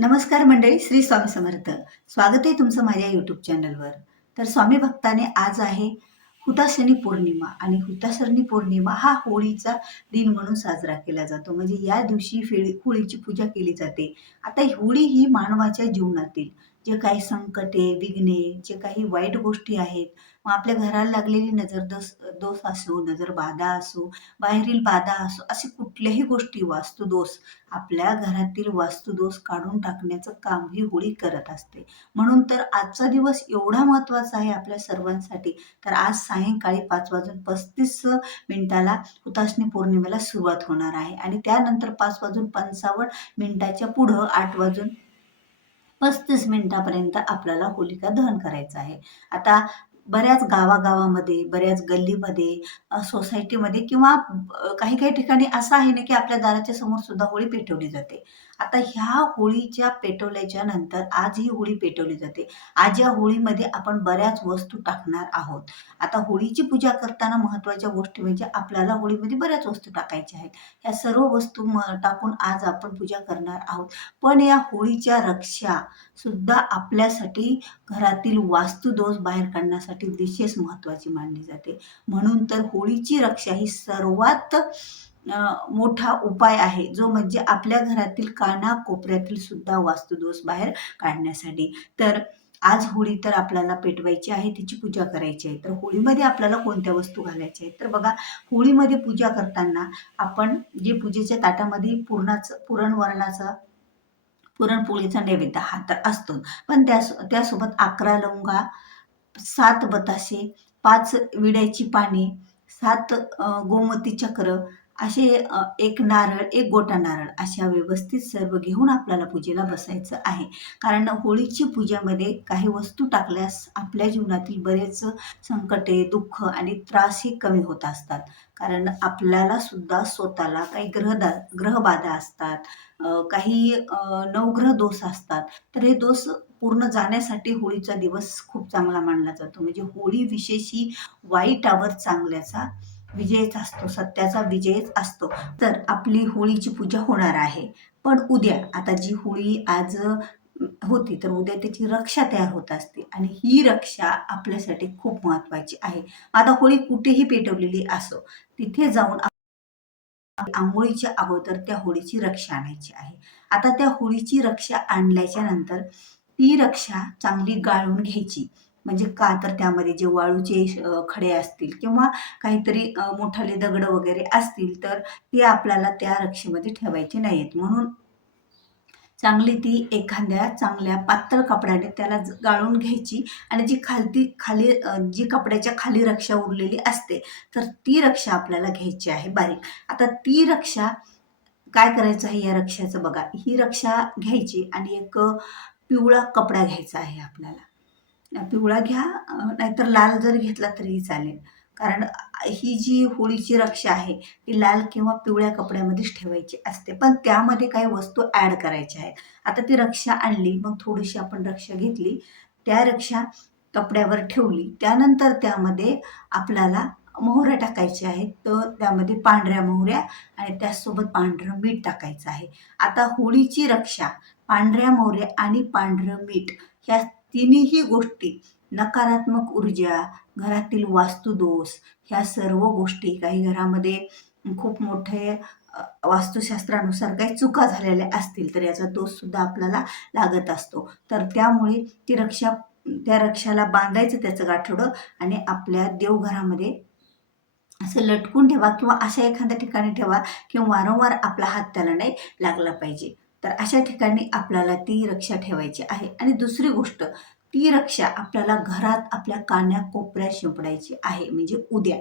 नमस्कार मंडळी, श्री स्वामी समर्थ. स्वागत आहे तुमचं माझ्या यूट्यूब चॅनलवर. तर स्वामी भक्ताने आज आहे हुताशनी पौर्णिमा आणि हुताशनी पौर्णिमा हा होळीचा दिन म्हणून साजरा केला जातो. म्हणजे या दिवशी होळीची पूजा केली जाते. आता होळी ही मानवाच्या जीवनातील जे काही संकटे, विघ्ने, जे काही वाईट गोष्टी आहेत, मग आपल्या घराला लागलेली दोष दोष असो, नजर बाधा असो, बाहेरील बाधा असो, असे कुठल्याही गोष्टी वास्तुदोष आपल्या घरातील वास्तुदोष काढून टाकण्याचं काम ही होळी करत असते. म्हणून तर आजचा दिवस एवढा महत्त्वाचा आहे आपल्या सर्वांसाठी. तर आज सायंकाळी 5:35 हुताशनी पौर्णिमेला सुरुवात होणार आहे आणि त्यानंतर 5:55 पुढं 8:35 आपल्याला होलिका दहन करायचं आहे. आता बऱ्याच गावागावामध्ये, बऱ्याच गल्लीमध्ये, सोसायटीमध्ये किंवा काही-काही ठिकाणी असं आहे ना, की आपल्या दाराच्या समोर सुद्धा होळी पेटवली जाते. आता ह्या होळीच्या पेटवल्याच्या नंतर आज ही होळी पेटवली जाते. आज या होळीमध्ये आपण बऱ्याच वस्तू टाकणार आहोत. आता होळीची पूजा करताना महत्त्वाच्या गोष्टी म्हणजे आपल्याला होळीमध्ये बऱ्याच वस्तू टाकायच्या आहेत. ह्या सर्व वस्तू टाकून आज आपण पूजा करणार आहोत. पण या होळीच्या रक्षा सुद्धा आपल्यासाठी घरातील वास्तुदोष बाहेर काढण्यासाठी विशेष महत्त्वाची मानली जाते. म्हणून तर होळीची रक्षा ही सर्वात मोठा उपाय आहे, जो म्हणजे आपल्या घरातील कानाकोपऱ्यातील सुद्धा वास्तुदोष बाहेर काढण्यासाठी. तर आज होळी तर आपल्याला पेटवायची आहे, तिची पूजा करायची आहे. तर होळीमध्ये आपल्याला कोणत्या वस्तू घालायच्या आहेत? तर बघा, होळीमध्ये पूजा करताना आपण जे पूजेच्या ताटामध्ये पुरणवरणाचा पुरणपोळीचा नैवेद्य हा तर असतो. पण त्यासोबत 11 लवंगा, 7 बताशे, 5 विड्याची पाने, 7 गोमती चक्र असे, 1 नारळ, 1 गोटा नारळ अशा व्यवस्थित सर्व घेऊन आपल्याला पूजेला बसायचं आहे. कारण होळीची पूजेमध्ये काही वस्तू टाकल्यास आपल्या जीवनातील बरेच संकटे, दुःख आणि त्रास हे कमी होत असतात. कारण आपल्याला सुद्धा स्वतःला काही ग्रहबाधा असतात, काही नवग्रह दोष असतात. तर हे दोष पूर्ण जाण्यासाठी होळीचा दिवस खूप चांगला मानला जातो. म्हणजे होळी विशेष ही वाईटावर चांगल्याचा विजयच असतो, सत्याचा विजयच असतो. तर आपली होळीची पूजा होणार आहे. पण उद्या आता जी होळी आज होती, तर उद्या त्याची रक्षा तयार होत असते आणि ही रक्षा आपल्यासाठी खूप महत्त्वाची आहे. आता होळी कुठेही पेटवलेली असो, तिथे जाऊन अंघोळीच्या अगोदर त्या होळीची रक्षा आणायची आहे. आता त्या होळीची रक्षा आणल्याच्या नंतर ती रक्षा चांगली गाळून घ्यायची. म्हणजे का तर त्यामध्ये जे वाळूचे खडे असतील किंवा काहीतरी मोठाले दगड वगैरे असतील, तर ते आपल्याला त्या रक्षेमध्ये ठेवायचे नाहीत. म्हणून चांगली ती एखाद्या चांगल्या पातळ कपड्याने त्याला गाळून घ्यायची आणि जी कपड्याच्या खाली रक्षा उरलेली असते, तर ती रक्षा आपल्याला घ्यायची आहे बारीक. आता ती रक्षा काय करायचं आहे या रक्षाचं बघा, ही रक्षा घ्यायची आणि एक पिवळा कपडा घ्यायचा आहे आपल्याला. पिवळा घ्या, नाहीतर लाल जर घेतला तरीही चालेल. कारण ही जी होळीची रक्षा आहे, ती लाल किंवा पिवळ्या कपड्यामध्येच ठेवायची असते. पण त्यामध्ये काही वस्तू ॲड करायच्या आहेत. आता ती रक्षा आणली, मग थोडीशी आपण रक्षा घेतली, त्या रक्षा कपड्यावर ठेवली. त्यानंतर त्यामध्ये आपल्याला मोहऱ्या टाकायच्या आहेत. तर त्यामध्ये पांढऱ्या मोहऱ्या आणि त्याचसोबत पांढरं मीठ टाकायचं आहे. आता होळीची रक्षा, पांढऱ्या मोहऱ्या आणि पांढरं मीठ ह्या तिन्हीही गोष्टी नकारात्मक ऊर्जा, घरातील वास्तुदोष, ह्या सर्व गोष्टी, काही घरामध्ये खूप मोठे वास्तुशास्त्रानुसार काही चुका झालेल्या असतील, तर याचा दोष सुद्धा आपल्याला लागत असतो. तर त्यामुळे त्या रक्षाला बांधायचं त्याचं गाठोडं आणि आपल्या देवघरामध्ये असं लटकून ठेवा किंवा अशा एखाद्या ठिकाणी ठेवा की वारंवार आपला हात त्याला नाही लागला पाहिजे. तर अशा ठिकाणी आपल्याला ती रक्षा ठेवायची आहे. आणि दुसरी गोष्ट, ती रक्षा आपल्याला घरात आपल्या कानाकोपऱ्यात शिंपडायची आहे. म्हणजे उद्या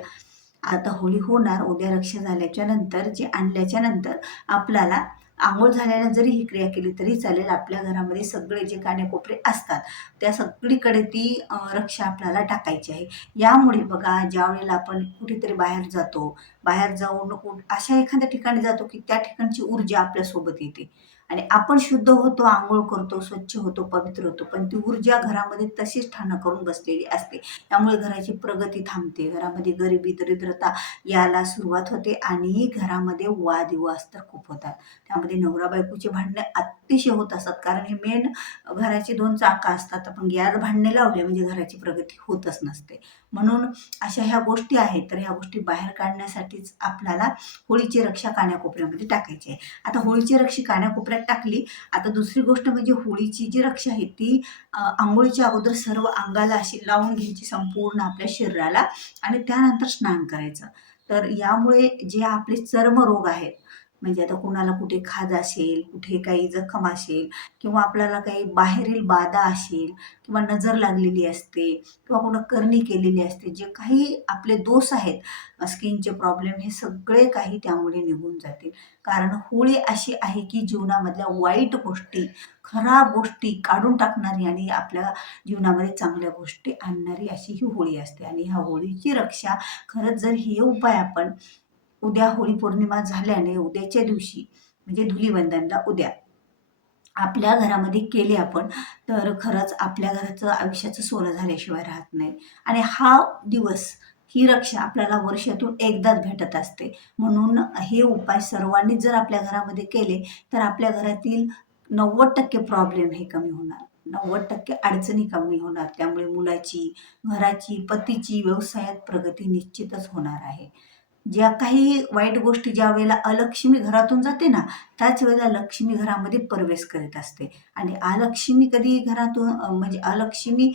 आता होळी होणार, उद्या रक्षा झाल्याच्या नंतर, जे आणल्याच्या नंतर आपल्याला अंघोळ झाल्यानं जरी ही क्रिया केली तरी चालेल. आपल्या घरामध्ये सगळे जे कानेकोपरे असतात, त्या सगळीकडे ती रक्षा आपल्याला टाकायची आहे. यामुळे बघा, ज्यावेळेला आपण कुठेतरी बाहेर जातो, बाहेर जाऊन अशा एखाद्या ठिकाणी जातो की त्या ठिकाणची ऊर्जा आपल्यासोबत येते. आणि आपण शुद्ध होतो, अंघोळ करतो, स्वच्छ होतो, पवित्र होतो. पण ती ऊर्जा घरामध्ये तशीच ठाण करून बसलेली असते. त्यामुळे घराची प्रगती थांबते. घरामध्ये गरिबी, दरिद्रता यायला सुरुवात होते आणि घरामध्ये वादविवाद तर खूप होतात. त्यामध्ये नवरा-बायकोची भांडणे अतिशय होत असतात. कारण हे मेन घराची 2 चाकं असतात. आपण यात भांडणे लावले म्हणजे घराची प्रगती होतच नसते. म्हणून अशा ह्या गोष्टी आहेत. तर ह्या गोष्टी बाहेर काढण्यासाठीच आपल्याला होळीची रक्षा कानाकोपऱ्यामध्ये टाकायची आहे. आता होळीची रक्षी कानाकोपऱ्यात टाकली. आता दुसरी गोष्ट म्हणजे होळीची जी रक्षा आहे ती अंघोळीच्या अगोदर सर्व अंगाला अशी लावून घ्यायची संपूर्ण आपल्या शरीराला आणि त्यानंतर स्नान करायचं. तर यामुळे जे आपले चर्मरोग आहेत, म्हणजे आता कुणाला कुठे खाज असेल, कुठे काही जखम असेल किंवा आपल्याला काही बाहेरील बाधा असेल किंवा नजर लागलेली असते किंवा कुणा करणी केलेली असते, जे काही आपले दोष आहेत स्किनचे प्रॉब्लेम हे सगळे काही त्यामुळे निघून जातील. कारण होळी अशी आहे की जीवनामधल्या वाईट गोष्टी, खराब गोष्टी काढून टाकणारी आणि आपल्या जीवनामध्ये चांगल्या गोष्टी आणणारी अशी ही होळी असते. आणि ह्या होळीची रक्षा खरंच जर हे उपाय आपण उद्या होळी पौर्णिमा झाल्याने उद्याच्या दिवशी म्हणजे धुलीवंदनला उद्या आपल्या घरामध्ये केले आपण, तर खरंच आपल्या घराचं आयुष्याचं सोनं झाल्याशिवाय राहत नाही. आणि हा दिवस, ही रक्षा आपल्याला वर्षातून एकदाच भेटत असते. म्हणून हे उपाय सर्वांनी जर आपल्या घरामध्ये केले, तर आपल्या घरातील 90% प्रॉब्लेम हे कमी होणार. 90% अडचणी कमी होणार. त्यामुळे मुलाची, घराची, पतीची, व्यवसायात प्रगती निश्चितच होणार आहे. ज्या काही वाईट गोष्टी ज्यावेळेला अलक्ष्मी घरातून जाते ना, त्याच वेळेला लक्ष्मी घरामध्ये प्रवेश करीत असते. आणि अलक्ष्मी कधी घरातून म्हणजे अलक्ष्मी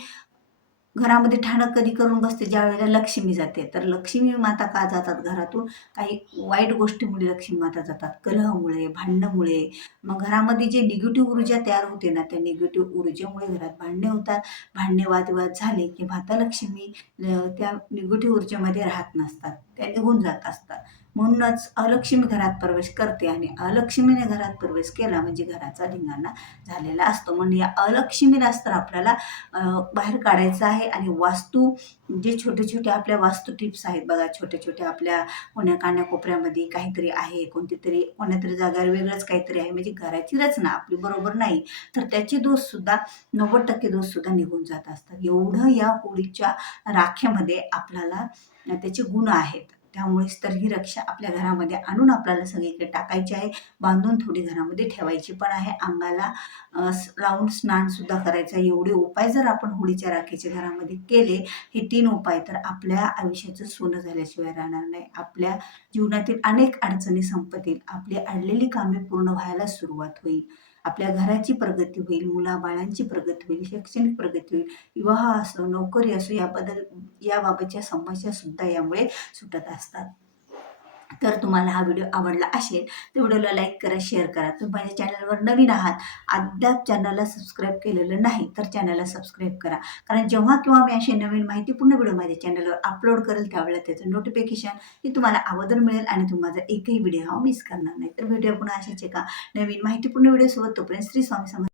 घरामध्ये ठाणं कधी करून बसते ज्यावेळेला लक्ष्मी जाते. तर लक्ष्मी माता का जातात घरातून? काही वाईट गोष्टीमुळे लक्ष्मी माता जातात. कलहामुळे, भांडणामुळे. मग घरामध्ये जे निगेटिव्ह ऊर्जा तयार होते ना, त्या निगेटिव्ह ऊर्जेमुळे घरात भांडणे होतात. भांडणे वादविवाद झाले की माता लक्ष्मी त्या निगेटिव्ह ऊर्जेमध्ये राहत नसतात. त्या निघून जात असतात. म्हणूनच अलक्ष्मी घरात प्रवेश करते आणि अलक्ष्मीने घरात प्रवेश केला म्हणजे घराचा धिंगाणा झालेला असतो. म्हणून या अलक्ष्मीलाच तर आपल्याला बाहेर काढायचं आहे. आणि वास्तू जे छोटे-छोटे आपल्या वास्तू टिप्स आहेत बघा, छोट्या-छोट्या आपल्या कोण्या कानाकोपऱ्यामध्ये काहीतरी आहे, कोणत्यातरी जागेवर वेगळंच काहीतरी आहे, म्हणजे घराची रचना आपली बरोबर नाही, तर त्याचे दोषसुद्धा 90% दोषसुद्धा निघून जात असतात. एवढं या होळीच्या राख्यामध्ये आपल्याला त्याचे गुण आहेत. त्यामुळेच तर ही रक्षा आपल्या घरामध्ये आणून आपल्याला सगळीकडे टाकायची आहे. बांधून थोडी घरामध्ये ठेवायची पण आहे. अंगाला लावून स्नानसुद्धा करायचं आहे. एवढे उपाय जर आपण होळीच्या राखेच्या घरामध्ये केले, हे 3 उपाय, तर आपल्या आयुष्याचं सोनं झाल्याशिवाय राहणार नाही. आपल्या जीवनातील अनेक अडचणी संपतील. आपली अडलेली कामे पूर्ण व्हायला सुरुवात होईल. आपल्या घराची प्रगती होईल, मुलाबाळांची प्रगती होईल, शैक्षणिक प्रगती होईल, विवाह असो, नोकरी असो, याबाबतच्या समस्यासुद्धा यामुळे सुटत असतात. तर तुम्हाला हा व्हिडिओ आवडला असेल तर व्हिडिओला लाईक करा, शेअर करा. तुम्ही माझ्या चॅनलवर नवीन आहात, अद्याप चॅनलला सबस्क्राईब केलेलं नाही, तर चॅनलला सबस्क्राईब करा. कारण जेव्हा केव्हा मी असे नवीन माहितीपूर्ण व्हिडिओ माझ्या चॅनलवर अपलोड करेल त्यावेळेला त्याचं नोटिफिकेशन हे तुम्हाला अगोदर मिळेल आणि तुम्ही माझा एकही व्हिडिओ हा मिस करणार नाही. तर व्हिडिओ पुन्हा अशाच एका नवीन माहितीपूर्ण व्हिडिओसोबत. तोपर्यंत श्री स्वामी समर्थ.